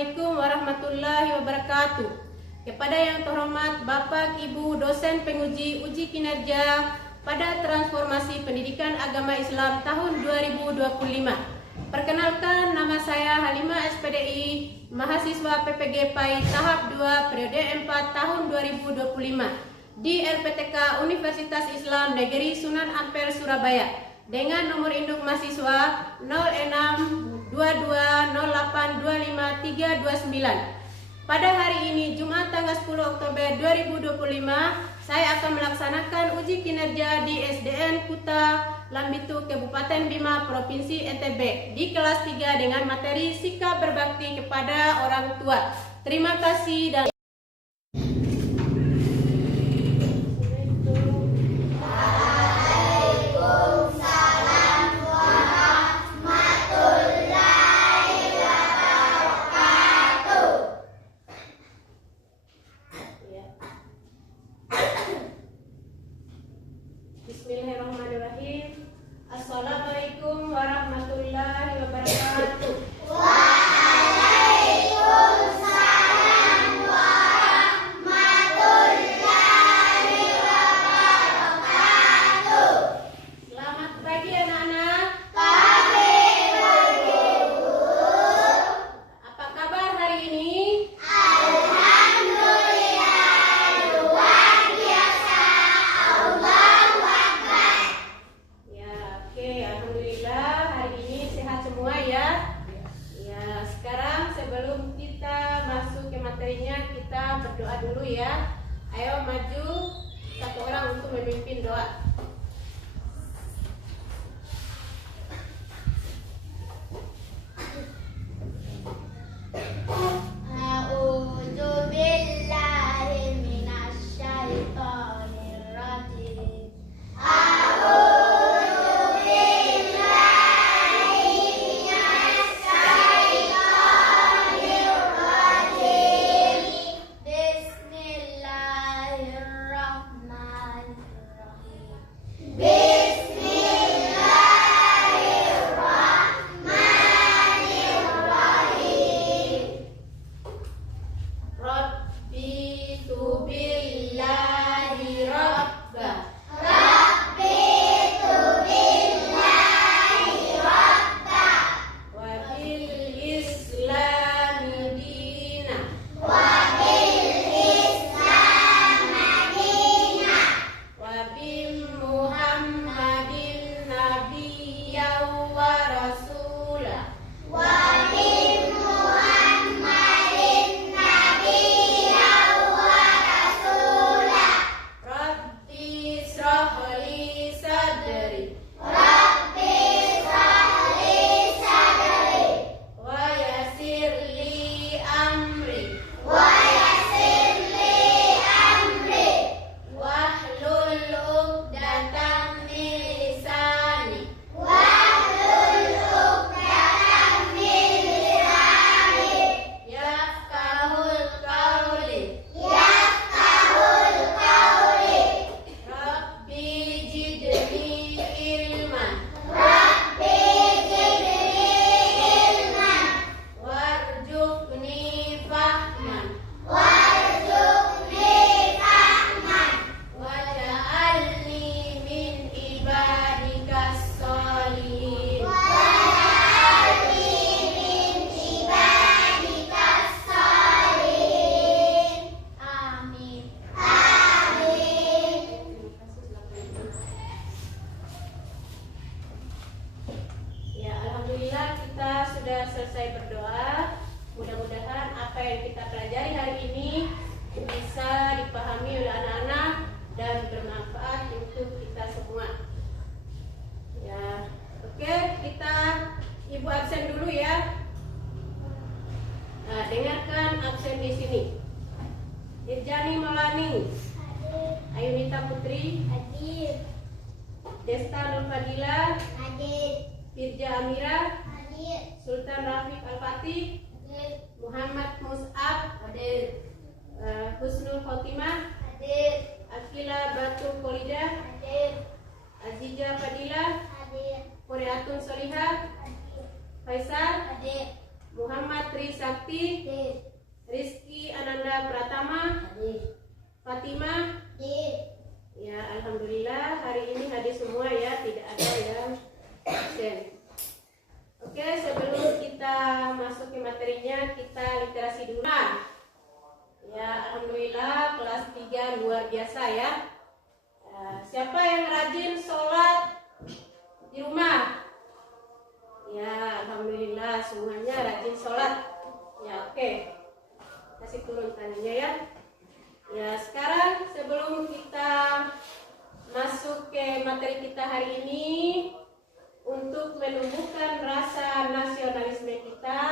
Assalamualaikum warahmatullahi wabarakatuh. Kepada yang terhormat Bapak Ibu dosen penguji uji kinerja pada transformasi pendidikan agama Islam tahun 2025. Perkenalkan, nama saya Halimah SPDI, mahasiswa PPG PAI tahap 2 periode 4 tahun 2025 di RPTK Universitas Islam Negeri Sunan Ampel Surabaya dengan nomor induk mahasiswa 0622082539. Pada hari ini Jumat tanggal 10 Oktober 2025, saya akan melaksanakan uji kinerja di SDN Kuta Lambitu Kabupaten Bima Provinsi NTB di kelas 3 dengan materi sikap berbakti kepada orang tua. Terima kasih dan Bismillahirrahmanirrahim. Assalamualaikum warahmatullahi wabarakatuh. Waalaikumsalam warahmatullahi wabarakatuh. Selamat pagi anak-anak. Pagi, Bu. Apa kabar hari ini? Alhamdulillah, luar biasa. Allahu Akbar. Ya, oke, alhamdulillah hari ini sehat semua ya. Ya, sekarang sebelum kita masuk ke materinya, kita berdoa dulu ya. Ayo maju satu orang untuk memimpin doa. A'udzu billahi minasyaitonir rajim. A'udzu billahi minasyaitonir rajim. Bismillahirrahmanirrahim. Bismillahirrahmanirrahim. Rabbi tu billahi rabba Rabbitu billahi rabba wa bil islami dina wa bil Islam madina wa bi Muhammadin nabiyyan wa rasulah wa bi Muhammadin nabiyyan wa rasulah. Rabbi israh li sadri Rabbi shrah li sadri wa yassir li amri wa yassir li amri wahlul 'uqdatam min lisani wahlul 'uqdatam min lisani yafqahul qawli yafqahul qawli. Rabbi zidni ilman Rabbi zidni ilman warzuqni fahman warzuqni fahman waj'alni min ibadikas sholihin. waj'alni min ibadikas sholihin. Amin. Amin. Ya, alhamdulillah kita sudah selesai berdoa. Mudah-mudahan apa yang kita pelajari hari ini bisa dipahami oleh anak-anak dan bermanfaat untuk kita semua. Ya, oke, kita Ibu absen dulu ya. Nah, dengarkan absen di sini. Irjani Maulani, Ayunita Putri, Hadir. Desta Nur Fadila, Hadir. Firja Amira, Hadir. Sultan Rafiq Al-Fatih, Hadir. Muhammad Mus'ab, hadir. Husnul Khotimah, Hadir. Akila Batu Kolida, Hadir. Azija Fadila, Hadir. Koreatun Solihah, Hadir. Faisal, Hadir. Muhammad Tri Sakti, Asri, Hadir. Rizky Ananda Pratama, Hadir. Fatimah. Hadir. Ya, alhamdulillah hari ini hadir semua ya, tidak ada yang absen. Oke, sebelum kita masuk ke materinya, kita literasi dulu. Ya, alhamdulillah kelas 3 luar biasa ya. Siapa yang rajin sholat di rumah? Ya, alhamdulillah semuanya rajin sholat. Ya, oke. Kasih turun tangannya ya. Ya, sekarang sebelum kita masuk ke materi kita hari ini, untuk menumbuhkan rasa nasionalisme kita,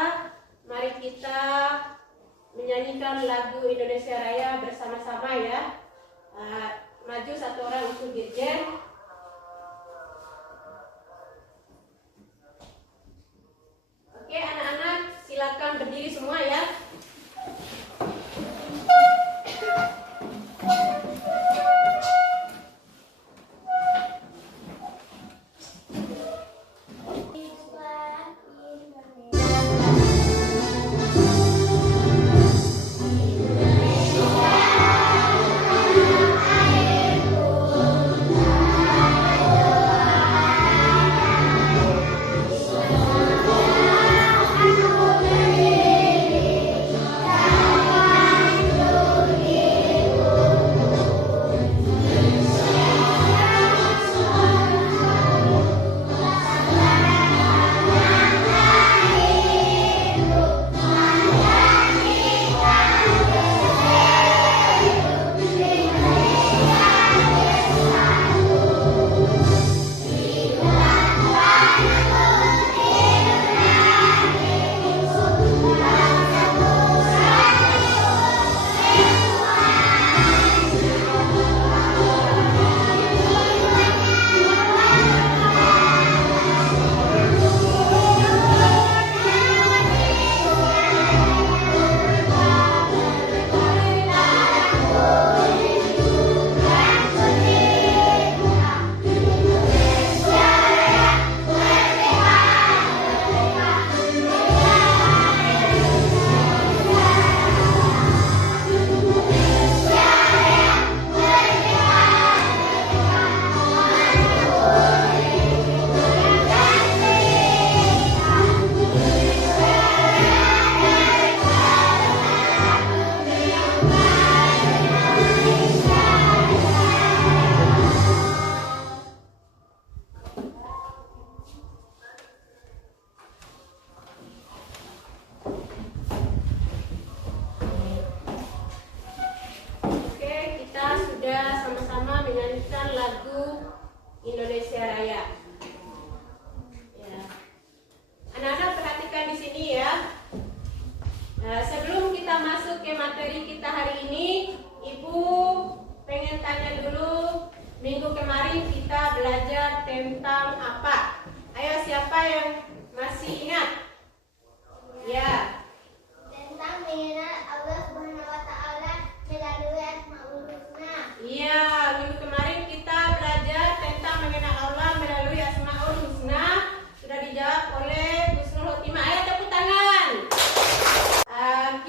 mari kita menyanyikan lagu Indonesia Raya bersama-sama ya. Maju satu orang untuk dirjen. Oke, anak-anak silakan berdiri semua ya. Indonesia Raya. Ya. Anak-anak perhatikan di sini ya. Nah, sebelum kita masuk ke materi kita hari ini, Ibu pengen tanya dulu, minggu kemarin kita belajar tentang apa? Ayo, siapa yang masih ingat? Ya. Tentang mengenal Allah Subhanahu wa taala melalui Asmaul Husna. Iya, minggu kemarin kita belajar tentang mengenal Allah melalui Asmaul Husna. Sudah dijawab oleh Husnul Khotimah. Ayo tepuk tangan.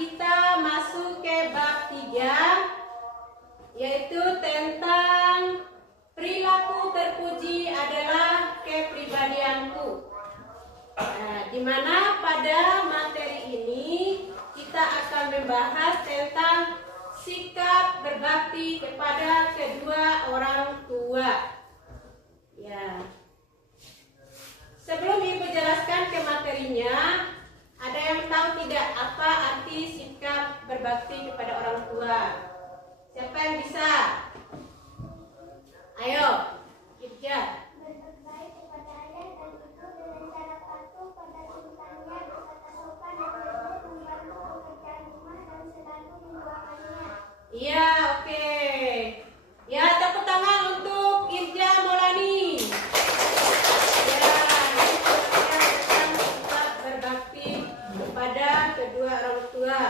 Kita masuk ke bab 3, yaitu tentang perilaku terpuji adalah kepribadianku. Di mana pada materi ini kita akan membahas tentang sikap berbakti kepada kedua orang tua. Ya. Sebelum Ibu jelaskan ke materinya, ada yang tahu tidak apa arti sikap berbakti kepada orang tua? Siapa yang bisa? Ayo, Irja. Berbuat baik kepada ayah dan ibu dengan cara patuh pada tuntutannya, berkata sopan dan lembut, membantu pekerjaan rumah dan selalu mendoakannya. Iya, oke. Ya, tepuk tangan untuk Irja Maulani. Ya, ini tentang sikap berbakti kepada kedua orang tua.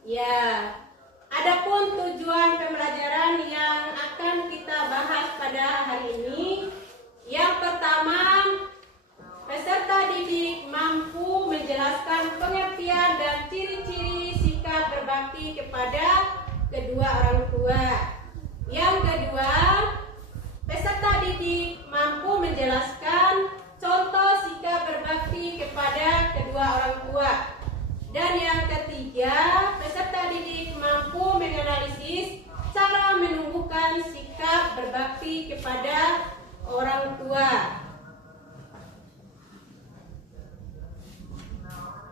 Ya, adapun tujuan pembelajaran yang akan kita bahas pada hari ini, yang pertama, Peserta didik mampu menjelaskan pengertian dan ciri-ciri sikap berbakti kepada kedua orang tua. Yang kedua, peserta didik mampu menjelaskan contoh sikap berbakti kepada kedua orang tua. Dan yang ketiga, peserta didik mampu menganalisis cara menumbuhkan sikap berbakti kepada orang tua.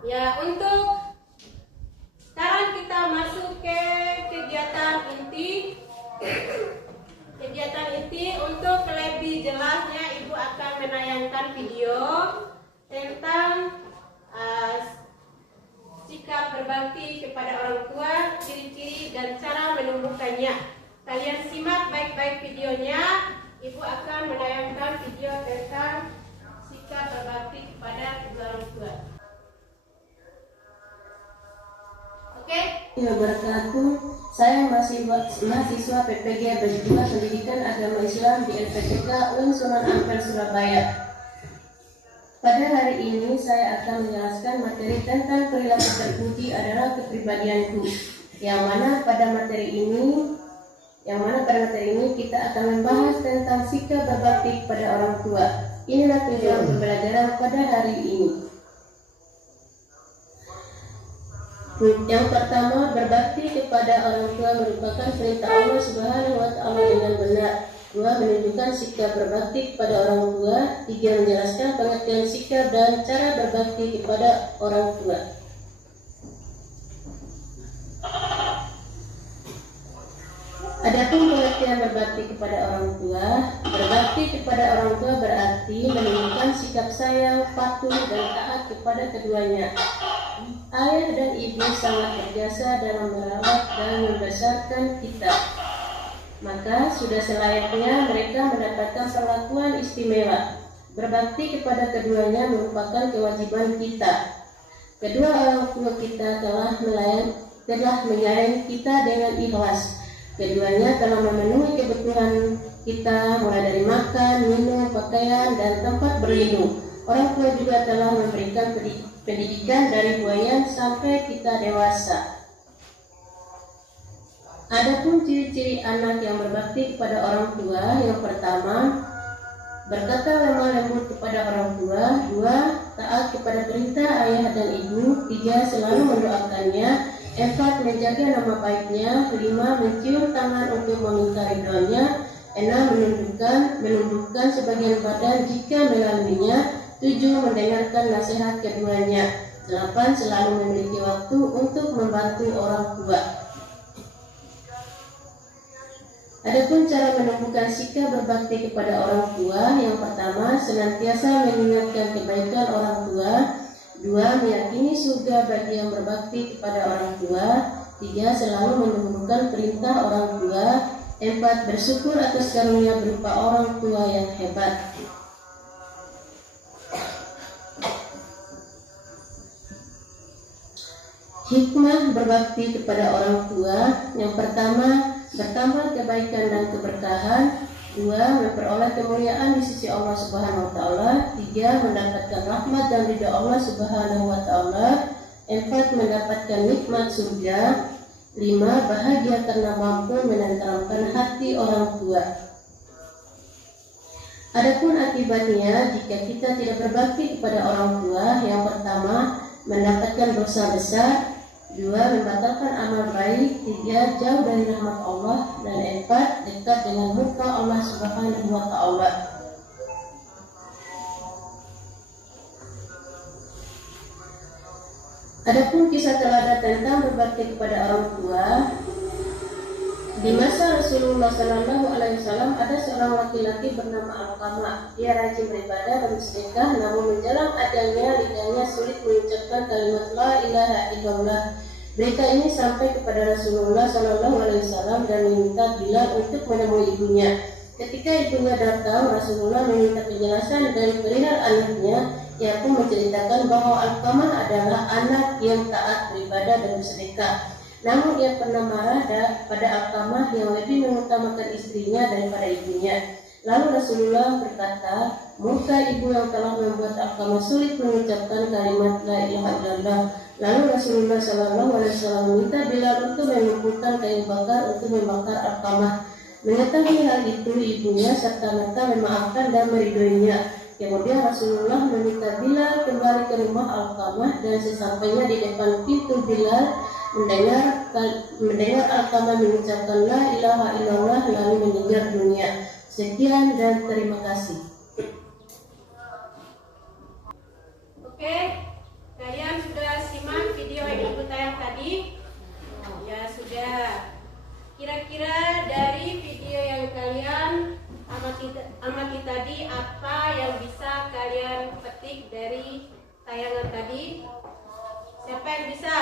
Ya, untuk sekarang kita masuk ke kegiatan inti. Kegiatan inti untuk lebih jelasnya Ibu akan menayangkan video tentang sikap berbakti kepada orang tua, ciri-ciri dan cara menumbuhkannya. Kalian simak baik-baik videonya. Ibu akan menayangkan video tentang sikap berbakti kepada kedua orang tua. Oke? Wabarakatuh. Saya mahasiswa PPG Berjuang Pendidikan Agama Islam di LPTK UIN Sunan Ampel Surabaya. Pada hari ini saya akan menjelaskan materi tentang perilaku terpuji adalah kepribadianku, yang mana pada materi ini kita akan membahas tentang sikap berbakti kepada orang tua. Inilah tujuan pembelajaran pada hari ini. Yang pertama, berbakti kepada orang tua merupakan perintah Allah Subhanahu wa Ta'ala dengan benar. 2. Menunjukkan sikap berbakti kepada orang tua. 3. Menjelaskan pengertian sikap dan cara berbakti kepada orang tua. Adapun pengertian berbakti kepada orang tua, berbakti kepada orang tua berarti menunjukkan sikap sayang, patuh, dan taat kepada keduanya. Ayah dan ibu sangat berjasa dalam merawat dan membesarkan kita. Maka sudah selayaknya mereka mendapatkan perlakuan istimewa. Berbakti kepada keduanya merupakan kewajiban kita. Kedua orang tua kita telah menyayangi kita dengan ikhlas. Keduanya telah memenuhi kebutuhan kita mulai dari makan, minum, pakaian, dan tempat berlindung. Orang tua juga telah memberikan pendidikan dari buayan sampai kita dewasa. Adapun ciri-ciri anak yang berbakti kepada orang tua, yang pertama, berkata lemah lembut kepada orang tua. 2. Taat kepada perintah ayah dan ibu. 3. Selalu mendoakannya. 4. Menjaga nama baiknya. 5. Mencium tangan untuk meminta ridhonya. 6. Menundukkan sebagian badan jika mengalaminya. 7. Mendengarkan nasihat keduanya. 8. Selalu memiliki waktu untuk membantu orang tua. Adapun cara menumbuhkan sikap berbakti kepada orang tua, yang pertama, senantiasa mengingatkan kebaikan orang tua. 2. Meyakini surga bagi yang berbakti kepada orang tua. 3. Selalu menumbuhkan perintah orang tua. 4. Bersyukur atas karunia berupa orang tua yang hebat. Hikmah berbakti kepada orang tua, yang pertama, bertambah kebaikan dan keberkahan. 2. Memperoleh kemuliaan di sisi Allah Subhanahu wa Ta'ala. 3. Mendapatkan rahmat dan ridha Allah Subhanahu wa Ta'ala. 4. Mendapatkan nikmat surga. 5. Bahagia karena mampu menenteramkan hati orang tua. Adapun akibatnya jika kita tidak berbakti kepada orang tua, yang pertama, mendapatkan dosa besar. 2. Membatalkan amal baik. 3. Jauh dari rahmat Allah. Dan 4. Dekat dengan muka Allah Subhanahu wa Ta'ala. Adapun kisah teladan tentang berbakti kepada orang tua, di masa Rasulullah Sallallahu Alaihi Wasallam ada seorang laki-laki bernama Alqamah. Dia rajin beribadah dan bersedekah, namun menjelang ajalnya lidahnya sulit mengucapkan kalimat La ilaha illallah. Berita ini sampai kepada Rasulullah Sallallahu Alaihi Wasallam dan meminta Bilal untuk menemui ibunya. Ketika ibunya datang, Rasulullah meminta penjelasan dari perihal anaknya. Ia pun menceritakan bahwa Alqamah adalah anak yang taat beribadah dan bersedekah. Namun ia pernah marah pada Alqamah yang lebih mengutamakan istrinya daripada ibunya. Lalu Rasulullah berkata, Musa ibu yang telah membuat Alqamah sulit mengucapkan kalimat la ilaha illallah. Lalu Rasulullah SAW meminta Bilal untuk mengumpulkan kayu bakar untuk membakar Alqamah. Mengetahui hal itu, ibunya serta-merta memaafkan dan meridhoinya. Kemudian Rasulullah meminta Bilal kembali ke rumah Alqamah, dan sesampainya di depan pintu Bilal mendengar Alqamah mengucapkan la ilaha illallah lalu meninggal dunia. Sekian dan terima kasih. Oke, kalian sudah simak video yang ibu tayang tadi? Ya sudah. Kira-kira dari video yang kalian amati tadi, apa yang bisa kalian petik dari tayangan tadi? Siapa yang bisa?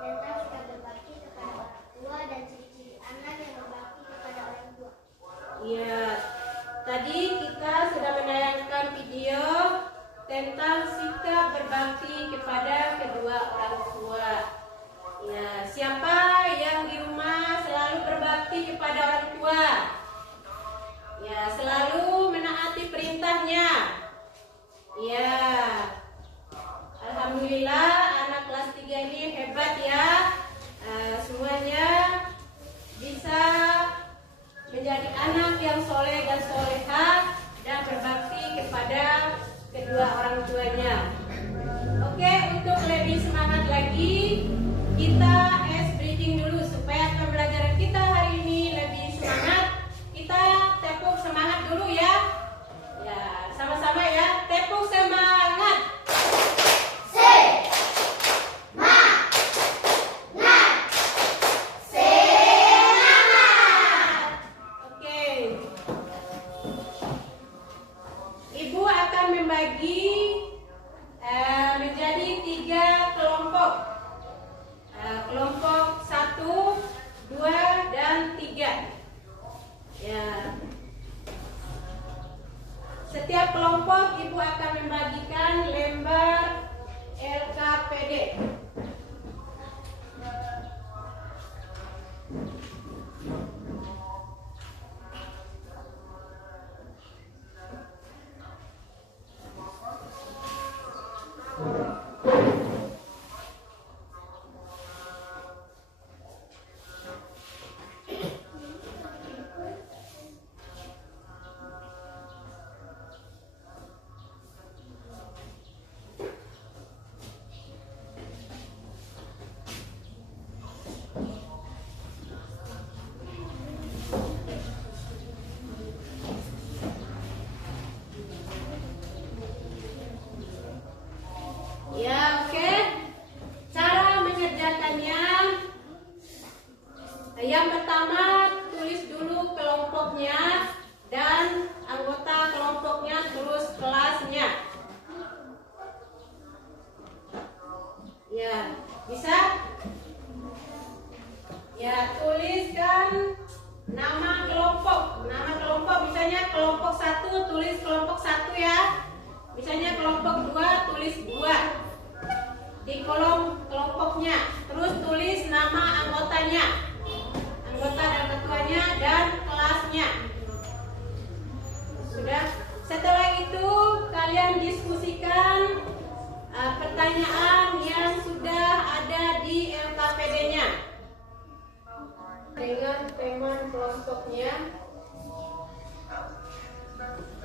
Tentang sikap berbakti kepada orang tua dan ciri-ciri anak yang berbakti kepada orang tua. Iya, tadi kita sudah menayangkan video tentang sikap berbakti kepada kedua orang tua. Ya, siapa yang di rumah selalu berbakti kepada orang tua? Ya, selalu menaati perintahnya. Ya, alhamdulillah anak kelas 3 ini hebat ya. Semuanya bisa menjadi anak yang soleh dan solehah dan berbakti kepada kedua orang tuanya. Oke, untuk lebih semangat lagi, kita breathing dulu supaya pembelajaran kita hari ini lebih semangat. Kita tepuk semangat dulu ya. Ya, sama-sama ya. Tepuk semangat. Oke. Ibu akan membagi menjadi 3 kelompok. Kelompok 1, 2, dan 3. Ya. Setiap kelompok ibu akan membagikan lembar LKPD. Ya, oke. Cara mengerjakannya, yang pertama tulis dulu kelompoknya dan anggota kelompoknya, terus kelasnya. Ya, bisa? Ya, tuliskan nama kelompok. Nama kelompok misalnya kelompok 1 tulis kelompok 1 ya. Misalnya kelompok 2 tulis 2 di kolom kelompoknya. Terus tulis nama anggotanya, anggota dan ketuanya, dan kelasnya. Sudah. Setelah itu kalian diskusikan pertanyaan yang sudah ada di LKPD-nya dengan teman kelompoknya.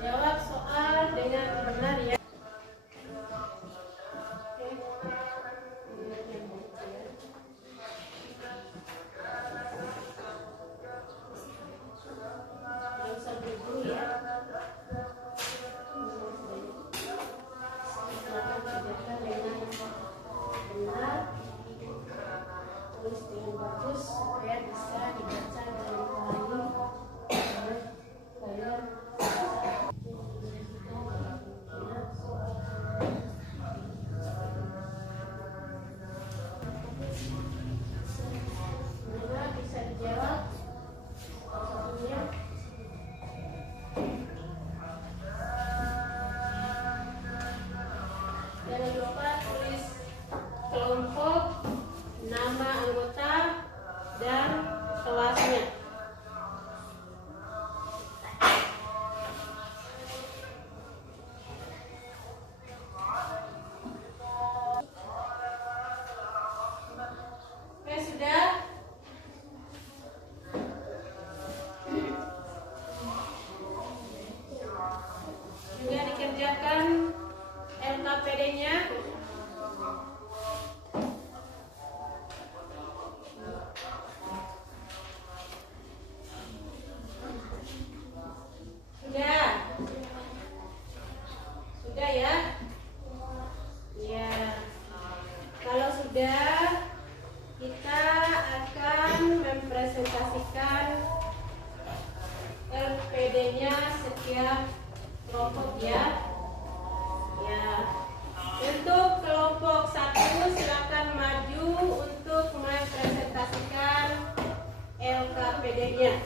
Jawab soal dengan benar ya. Terus dengan bagus supaya bisa dibaca dan dipahami oleh kalian. Semoga bisa dijawab. Satunya. Jangan lupa tulis kelompok, nama anggota, dan kelasnya. sudah, kita akan mempresentasikan LPD-nya setiap kelompok ya. Untuk kelompok 1 silakan maju untuk mempresentasikan LKPD-nya.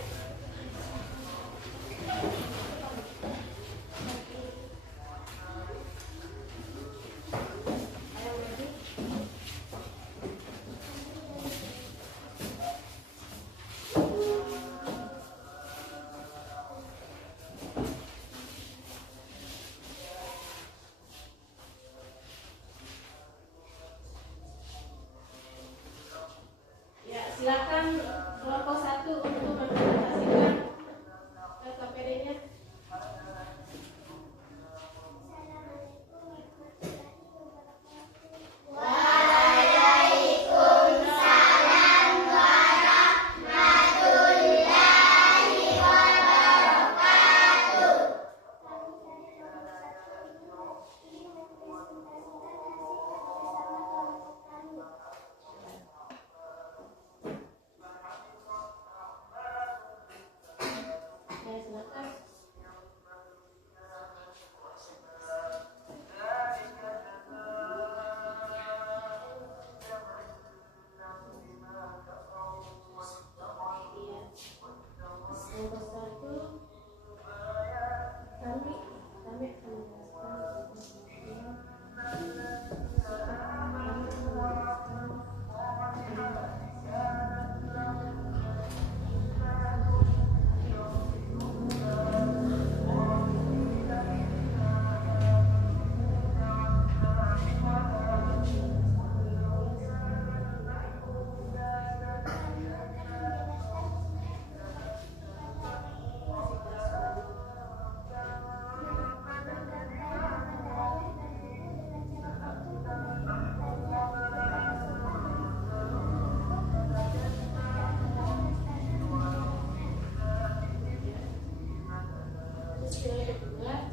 Silakan kelompok 1 untuk mempresentasikan LKPD-nya.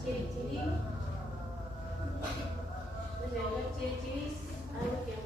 Ciri-ciri anak yang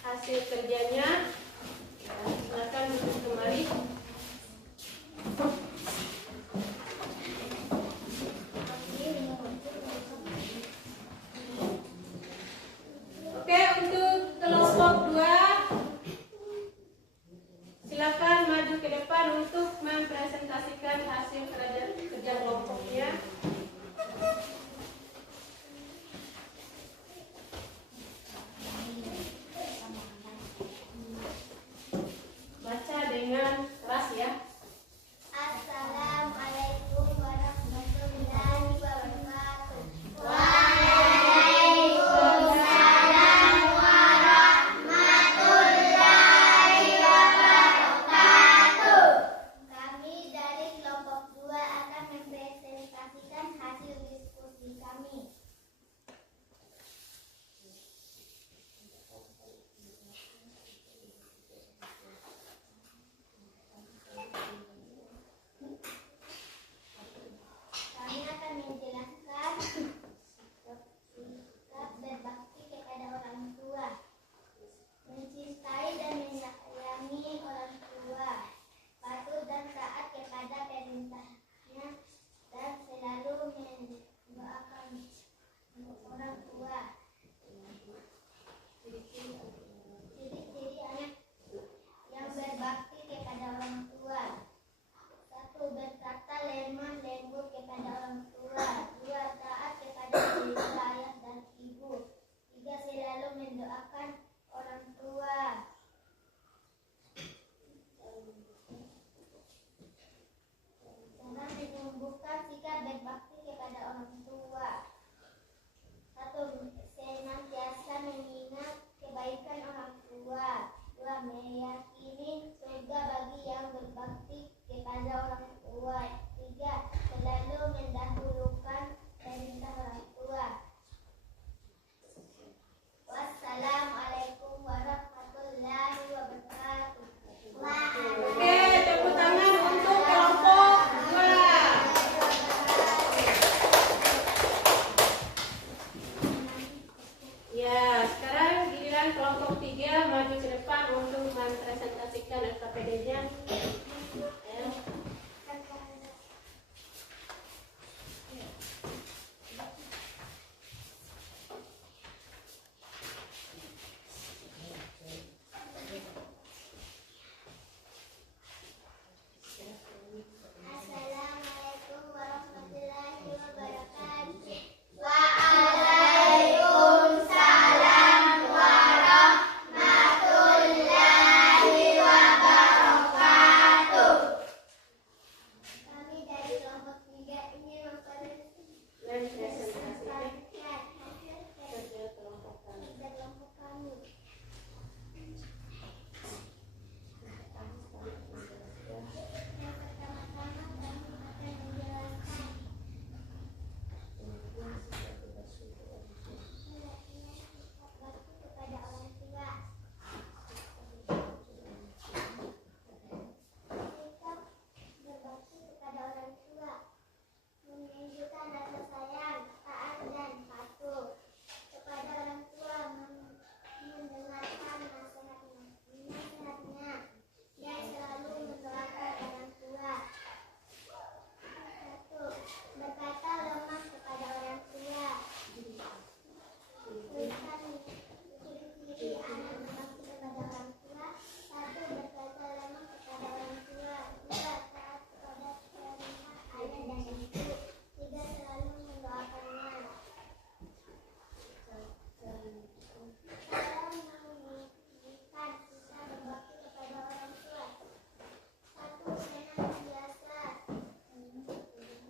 hasil kerjanya. Silakan duduk kembali. Oke, untuk kelompok 2 silakan maju ke depan untuk mempresentasikan hasil kerja kelompoknya. Baca dengan keras. mendoakan orang tua. Dengan menumbuhkan sikap berbakti kepada orang tua. 1. Senantiasa mengingat kebaikan orang tua. 2. Meyakini surga bagi yang berbakti kepada orang tua. 3. Selalu mendahulukan perintah orang tua. Wassalamualaikum warahmatullahi wabarakatuh. Oke, tepuk tangan untuk kelompok 2. Ya, sekarang giliran kelompok 3 maju ke depan untuk mempresentasikan LKPD-nya. Ayo. Assalamualaikum warahmatullahi wabarakatuh. Waalaikumsalam warahmatullahi wabarakatuh. Kami dari kelompok 3 ingin mempresentasikan Kerja kelompok kami. kerja kelompok kami. Yang pertama-tama kami akan menjelaskan sikap bakti kepada orang tua. Sikap berbakti kepada orang tua menunjukkan rasa sayang, taat, dan patuh kepada orang tua, mendengarkan nasihatnya, dan selalu mendoakan orang tua. 1. Berkata lemah kepada orang tua. Tuliskan ciri-ciri anak berbakti kepada orang tua. 1. Berkata lemah kepada orang tua. 2. Taat kepada perintah ayah dan ibu. 3. Selalu mendoakannya. Dalam menunjukkan sikap berbakti kepada orang tua. 1. Senantiasa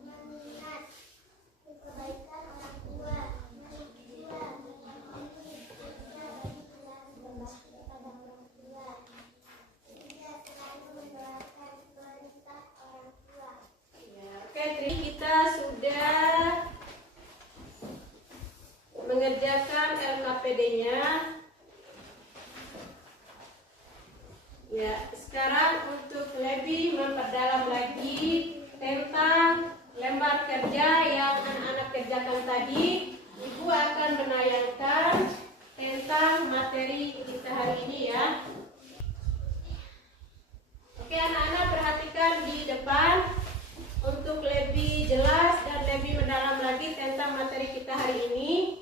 mengingat kebaikan orang tua. 2. Meyakini surga bagi yang berbakti kepada orang tua. 3. Selalu mendoakan perintah orang tua. Ya, oke, kita sudah mengerjakan LKPD-nya. Ya, sekarang untuk lebih memperdalam lagi tentang lembar kerja yang anak-anak kerjakan tadi, Ibu akan menayangkan tentang materi kita hari ini ya. Oke, anak-anak perhatikan di depan untuk lebih jelas dan lebih mendalam lagi tentang materi kita hari ini.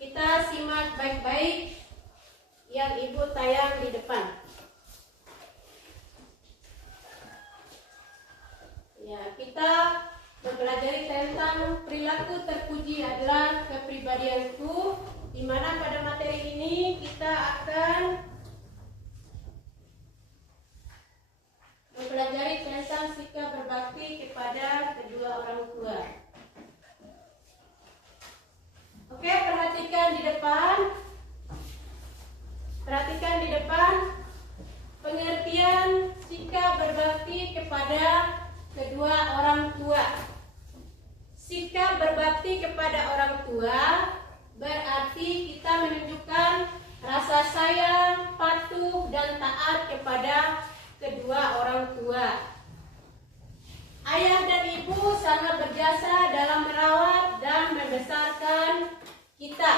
Kita simak baik-baik yang Ibu tayang di depan. Ya, kita mempelajari tentang perilaku terpuji adalah kepribadianku, di mana pada materi ini kita akan mempelajari tentang sikap berbakti kepada kedua orang tua. Oke, perhatikan di depan. Perhatikan di depan pengertian sikap berbakti kepada kedua orang tua. Sikap berbakti kepada orang tua berarti kita menunjukkan rasa sayang, patuh, dan taat kepada kedua orang tua. Ayah dan ibu sangat berjasa dalam merawat dan membesarkan kita.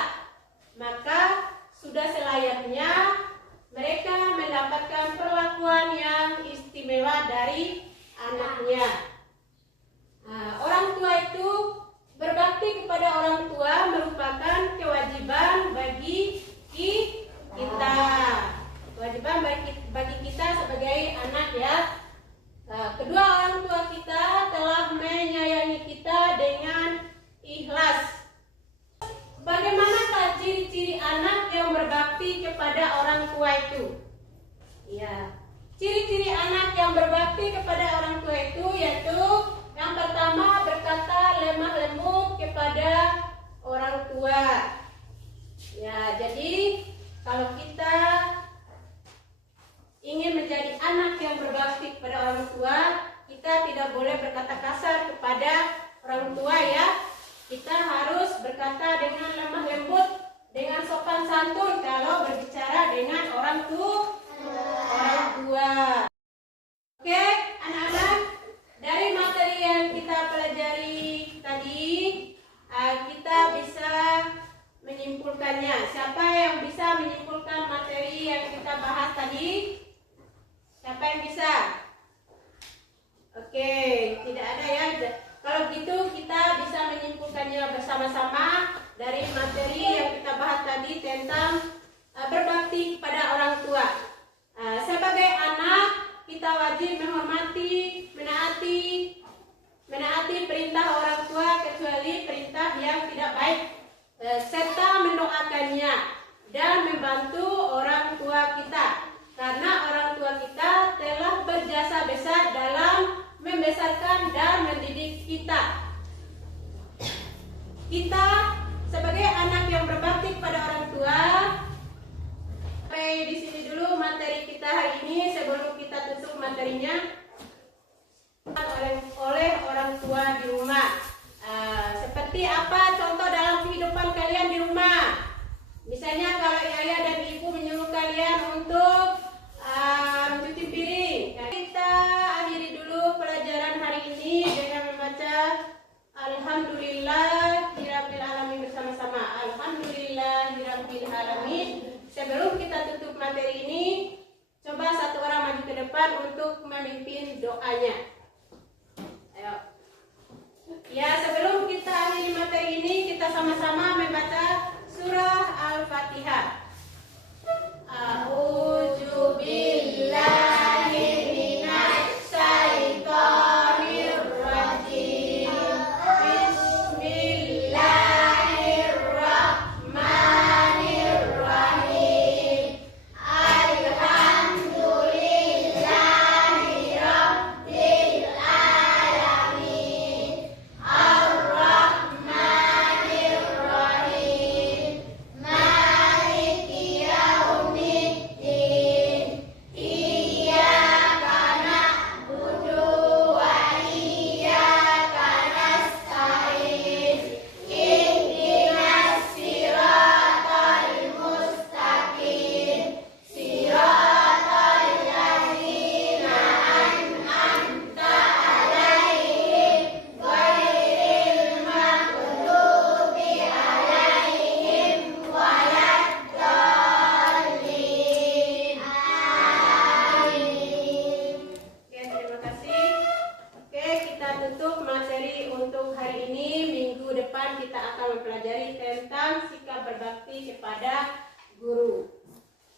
Maka sudah selayaknya mereka mendapatkan perlakuan yang istimewa dari anaknya. Nah, orang tua itu berbakti kepada orang tua merupakan kewajiban bagi kita. Kewajiban bagi kita sebagai anak ya. Nah, kedua orang tua kita telah menyayangi kita dengan ikhlas. Bagaimanakah ciri-ciri anak yang berbakti berbakti kepada orang tua itu. Ya, ciri-ciri anak yang berbakti kepada orang tua itu yaitu yang pertama berkata lemah lembut kepada orang tua. Ya, jadi kalau kita ingin menjadi anak yang berbakti kepada orang tua, kita tidak boleh berkata kasar kepada orang tua ya. Kita harus berkata dengan lemah lembut, dengan sopan santun kalau berbicara dengan orang tua. Oke, anak-anak, dari materi yang kita pelajari tadi, kita bisa menyimpulkannya. Siapa yang bisa menyimpulkan materi yang kita bahas tadi? Siapa yang bisa? Oke, tidak ada ya. Kalau begitu kita bisa menyimpulkannya bersama-sama dari materi yang kita bahas tadi tentang berbakti kepada orang tua. Sebagai anak, kita wajib menghormati, menaati perintah orang tua kecuali perintah yang tidak baik, serta mendoakannya dan membantu orang tua kita, karena orang tua kita telah berjasa besar dalam membesarkan dan mendidik kita. Kita sebagai anak yang berbakti kepada orang tua. Sampai di sini dulu materi kita hari ini. Sebelum kita tutup materinya, oleh orang tua di rumah. Seperti apa contoh dalam kehidupan kalian di rumah? Misalnya kalau ayah dan ibu menyuruh kalian untuk mencuci piring. Kita akhiri dulu pelajaran hari ini dengan membaca Alhamdulillahirabbil alamin bersama-sama. Alhamdulillahirabbil alamin. Sebelum kita tutup materi ini, coba satu orang maju ke depan untuk memimpin doanya. Ayo. Ya, sebelum kita akhiri materi ini, kita sama-sama membaca surah Al-Fatihah. A'udzu billahi minasy syaithanir rajim. Bismillahirrahmanirrahim. Alhamdulillahirabbil alamin. Ar-Rahmanir-Rahim. Maliki yaumiddin. Iyyaka na'budu wa iyyaka nasta'in. Ihdinas siratal mustaqim. Siratal ladzina an'amta 'alaihim ghairil maghdubi 'alaihim waladdallin. Amin. Oke, terima kasih. Oke, kita tutup materi untuk hari ini. Minggu depan kita akan mempelajari tentang sikap berbakti kepada guru.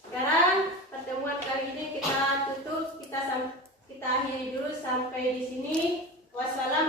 Sekarang pertemuan kali ini kita tutup, kita akhiri dulu sampai di sini. Wassalamualaikum